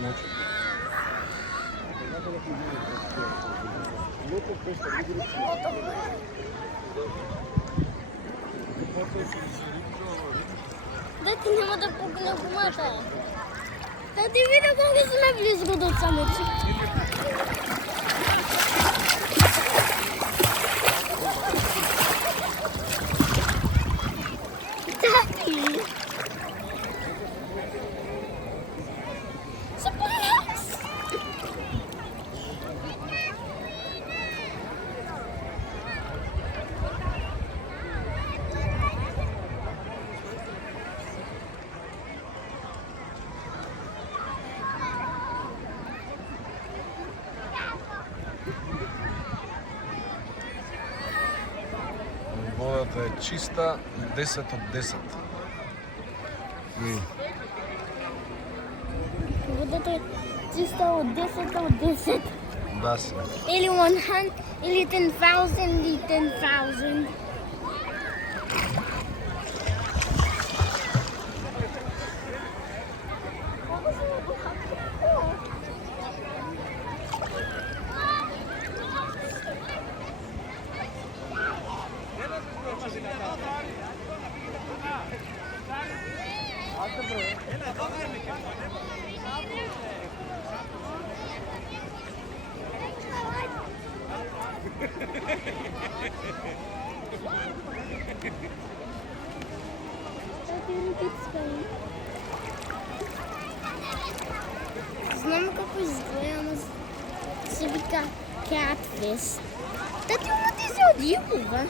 Може. Дайте няма да пукне гумата. Да ти видя колко сме близко до самото. Тати! Surprise! Водата е чиста, 10 от 10. Водата е чиста от 10 от 10. Да си. Или 100, или 10,000, или 10,000. Знам како изгледа, но се вика catfish. Тати, ама ти се одивува.